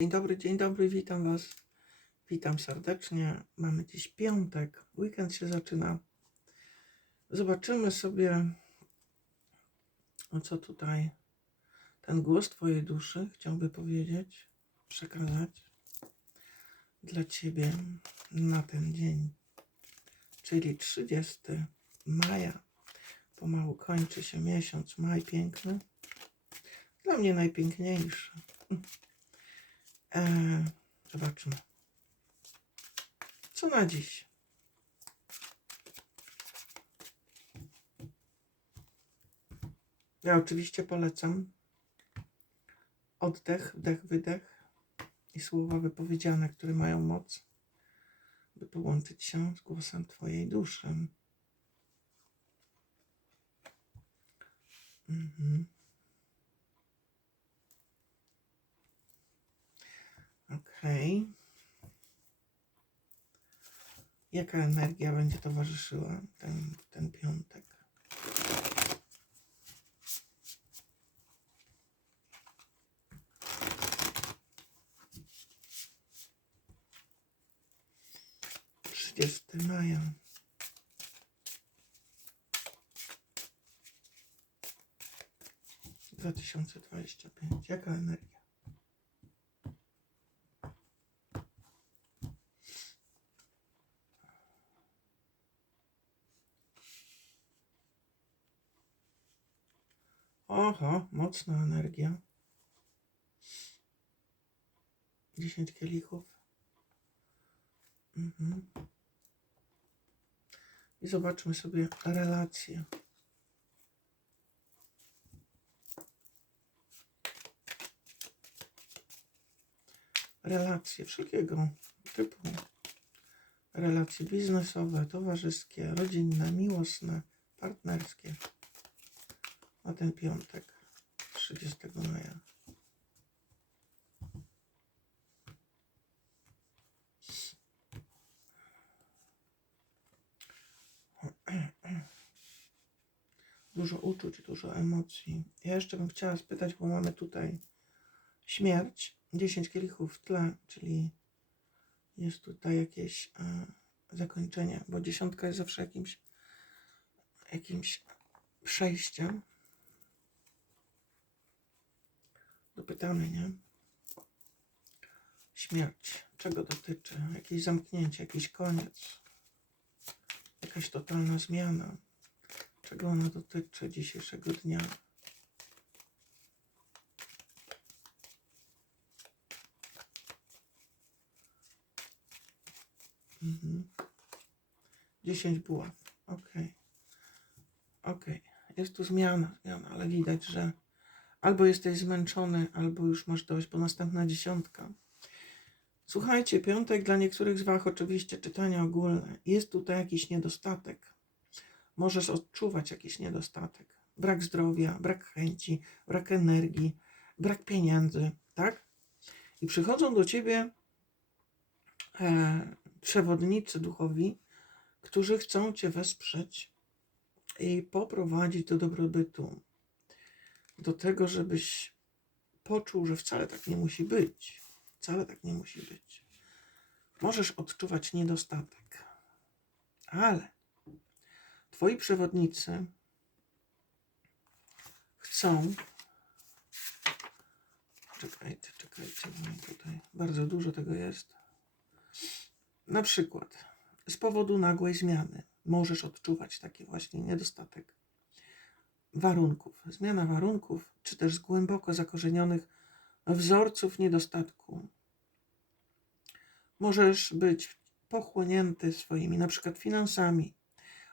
Dzień dobry, dzień dobry, witam Was. Witam serdecznie. Mamy dziś piątek, weekend się zaczyna. Zobaczymy sobie, co tutaj ten głos Twojej duszy chciałby powiedzieć, przekazać dla Ciebie na ten dzień, czyli 30 maja. Pomału kończy się miesiąc, maj piękny. Dla mnie najpiękniejszy. Eee, zobaczmy. Co na dziś? Ja oczywiście polecam oddech, wdech, wydech i słowa wypowiedziane, które mają moc, by połączyć się z głosem Twojej duszy. Mhm. Okej. Jaka energia będzie towarzyszyła ten, ten piątek? Trzydziesty maja. Dwa tysiące dwadzieścia pięć. Jaka energia? Oho, mocna energia. 10 kielichów. Mhm. I zobaczmy sobie relacje. Relacje wszelkiego typu. Relacje biznesowe, towarzyskie, rodzinne, miłosne, partnerskie na ten piątek 30 maja. Dużo uczuć, dużo emocji. Ja jeszcze bym chciała spytać, bo mamy tutaj śmierć, 10 kielichów w tle, czyli jest tutaj jakieś e, zakończenie, bo dziesiątka jest zawsze jakimś jakimś przejściem. Dopytamy, nie? Śmierć. Czego dotyczy? Jakieś zamknięcie, jakiś koniec. Jakaś totalna zmiana. Czego ona dotyczy dzisiejszego dnia? Mhm. 10 buław. Okej. Okej. Jest tu zmiana, zmiana, ale widać, że albo jesteś zmęczony, albo już masz dość, bo następna dziesiątka. Słuchajcie, piątek dla niektórych z Was oczywiście czytanie ogólne. Jest tutaj jakiś niedostatek. Możesz odczuwać jakiś niedostatek. Brak zdrowia, brak chęci, brak energii, brak pieniędzy, tak? I przychodzą do Ciebie e, przewodnicy duchowi, którzy chcą Cię wesprzeć i poprowadzić do dobrobytu, do tego, żebyś poczuł, że wcale tak nie musi być. Wcale tak nie musi być. Możesz odczuwać niedostatek, ale Twoi przewodnicy chcą. Czekajcie, czekajcie, bo tutaj bardzo dużo tego jest. Na przykład z powodu nagłej zmiany możesz odczuwać taki właśnie niedostatek warunków. Zmiana warunków, czy też głęboko zakorzenionych wzorców niedostatku. Możesz być pochłonięty swoimi na przykład finansami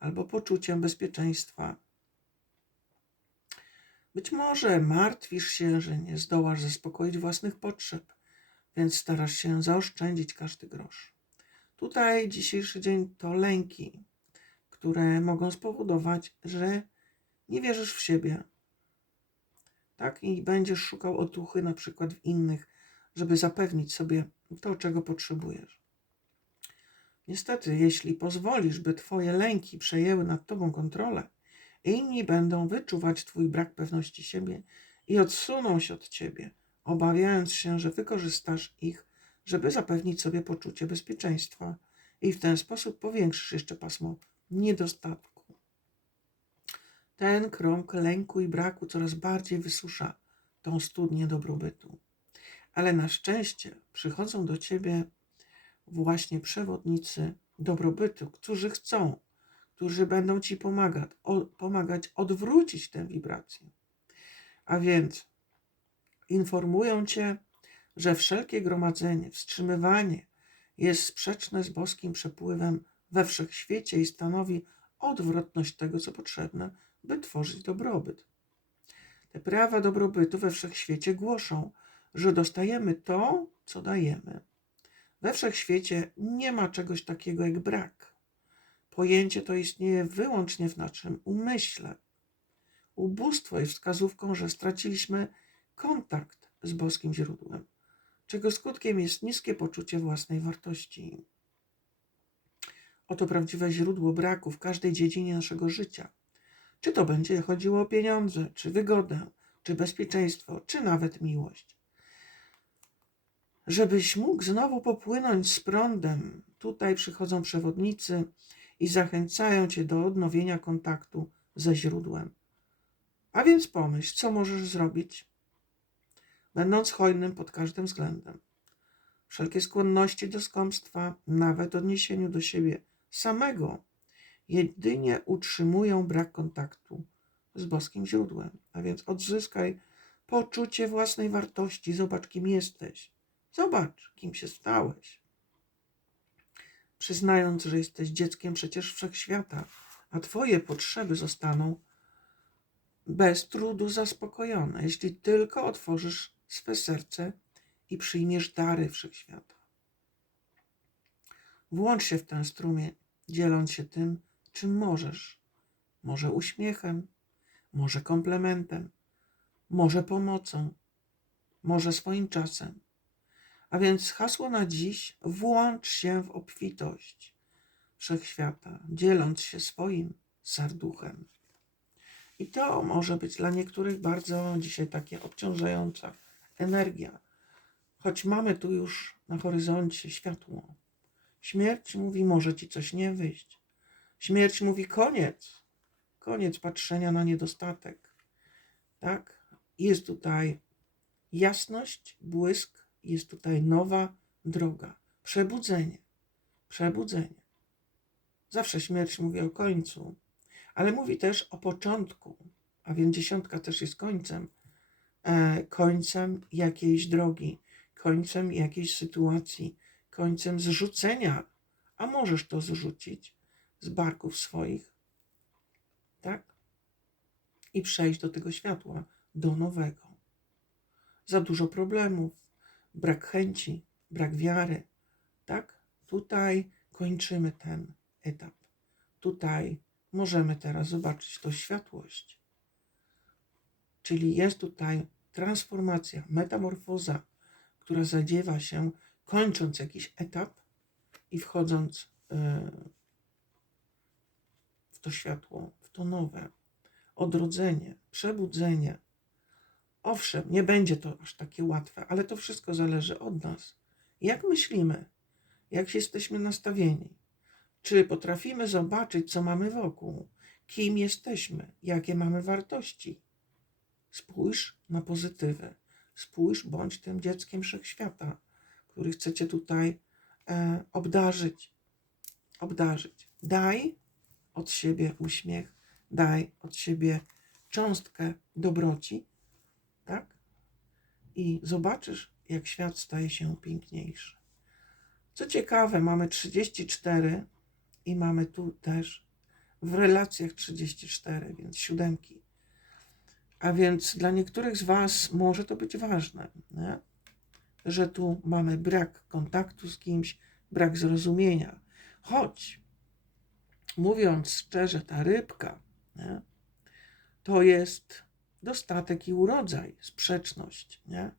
albo poczuciem bezpieczeństwa. Być może martwisz się, że nie zdołasz zaspokoić własnych potrzeb, więc starasz się zaoszczędzić każdy grosz. Tutaj dzisiejszy dzień to lęki, które mogą spowodować, że nie wierzysz w siebie. Tak? I będziesz szukał otuchy na przykład w innych, żeby zapewnić sobie to, czego potrzebujesz. Niestety, jeśli pozwolisz, by Twoje lęki przejęły nad Tobą kontrolę, inni będą wyczuwać Twój brak pewności siebie i odsuną się od Ciebie, obawiając się, że wykorzystasz ich, żeby zapewnić sobie poczucie bezpieczeństwa i w ten sposób powiększysz jeszcze pasmo niedostatku. Ten krąg lęku i braku coraz bardziej wysusza tą studnię dobrobytu. Ale na szczęście przychodzą do ciebie właśnie przewodnicy dobrobytu, którzy chcą, którzy będą ci pomagać, pomagać odwrócić tę wibrację. A więc informują cię, że wszelkie gromadzenie, wstrzymywanie jest sprzeczne z boskim przepływem we wszechświecie i stanowi odwrotność tego, co potrzebne, by tworzyć dobrobyt. Te prawa dobrobytu we wszechświecie głoszą, że dostajemy to, co dajemy. We wszechświecie nie ma czegoś takiego jak brak. Pojęcie to istnieje wyłącznie w naszym umyśle. Ubóstwo jest wskazówką, że straciliśmy kontakt z boskim źródłem, czego skutkiem jest niskie poczucie własnej wartości. Oto prawdziwe źródło braku w każdej dziedzinie naszego życia. Czy to będzie chodziło o pieniądze, czy wygodę, czy bezpieczeństwo, czy nawet miłość. Żebyś mógł znowu popłynąć z prądem, tutaj przychodzą przewodnicy i zachęcają cię do odnowienia kontaktu ze źródłem. A więc pomyśl, co możesz zrobić, będąc hojnym pod każdym względem. Wszelkie skłonności do skąpstwa, nawet odniesieniu do siebie samego, jedynie utrzymują brak kontaktu z boskim źródłem. A więc odzyskaj poczucie własnej wartości, zobacz, kim jesteś. Zobacz, kim się stałeś. Przyznając, że jesteś dzieckiem przecież wszechświata, a Twoje potrzeby zostaną bez trudu zaspokojone, jeśli tylko otworzysz swe serce i przyjmiesz dary wszechświata. Włącz się w ten strumień, dzieląc się tym, czym możesz. Może uśmiechem, może komplementem, może pomocą, może swoim czasem. A więc hasło na dziś: włącz się w obfitość wszechświata, dzieląc się swoim serduchem. I to może być dla niektórych bardzo dzisiaj takie obciążająca energia, choć mamy tu już na horyzoncie światło. Śmierć mówi: może ci coś nie wyjść. Śmierć mówi: koniec, koniec patrzenia na niedostatek. Tak? Jest tutaj jasność, błysk, jest tutaj nowa droga, przebudzenie, przebudzenie. Zawsze śmierć mówi o końcu, ale mówi też o początku, a więc dziesiątka też jest końcem, e, końcem jakiejś drogi, końcem jakiejś sytuacji, końcem zrzucenia, a możesz to zrzucić z barków swoich, tak? I przejść do tego światła, do nowego. Za dużo problemów, brak chęci, brak wiary, tak? Tutaj kończymy ten etap. Tutaj możemy teraz zobaczyć to światłość. Czyli jest tutaj transformacja, metamorfoza, która zadziewa się kończąc jakiś etap i wchodząc w to światło, w to nowe, odrodzenie, przebudzenie. Owszem, nie będzie to aż takie łatwe, ale to wszystko zależy od nas. Jak myślimy, jak jesteśmy nastawieni, czy potrafimy zobaczyć, co mamy wokół, kim jesteśmy, jakie mamy wartości. Spójrz na pozytywy, spójrz, bądź tym dzieckiem wszechświata, który chcecie tutaj e, obdarzyć. Obdarzyć. Daj od siebie uśmiech, daj od siebie cząstkę dobroci, tak? I zobaczysz, jak świat staje się piękniejszy. Co ciekawe, mamy 34 i mamy tu też w relacjach 34, więc siódemki. A więc dla niektórych z Was może to być ważne, nie? że tu mamy brak kontaktu z kimś, brak zrozumienia. Choć, mówiąc szczerze, ta rybka nie? to jest dostatek i urodzaj, sprzeczność. Nie?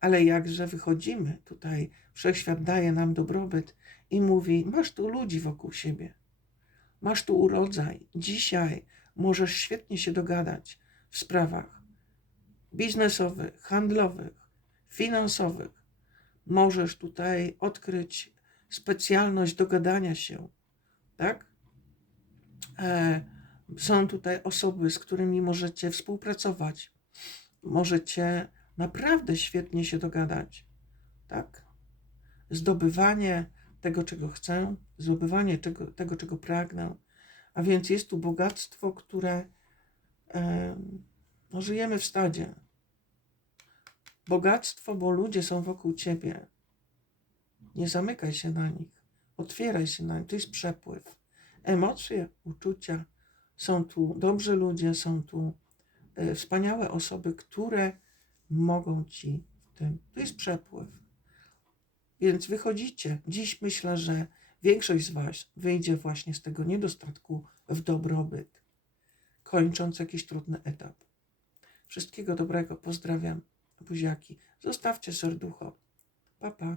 Ale jakże wychodzimy, tutaj wszechświat daje nam dobrobyt i mówi: Masz tu ludzi wokół siebie, masz tu urodzaj. Dzisiaj możesz świetnie się dogadać w sprawach biznesowych, handlowych, finansowych. Możesz tutaj odkryć specjalność dogadania się, tak? E, są tutaj osoby, z którymi możecie współpracować. Możecie naprawdę świetnie się dogadać, tak? Zdobywanie tego, czego chcę, zdobywanie czego, tego, czego pragnę. A więc jest tu bogactwo, które e, no, żyjemy w stadzie. Bogactwo, bo ludzie są wokół ciebie. Nie zamykaj się na nich. Otwieraj się na nich. To jest przepływ. Emocje, uczucia. Są tu dobrzy ludzie, są tu e, wspaniałe osoby, które mogą ci w tym. To jest przepływ. Więc wychodzicie. Dziś myślę, że większość z Was wyjdzie właśnie z tego niedostatku w dobrobyt, kończąc jakiś trudny etap. Wszystkiego dobrego. Pozdrawiam. Buziaki. Zostawcie serducho. Pa, pa.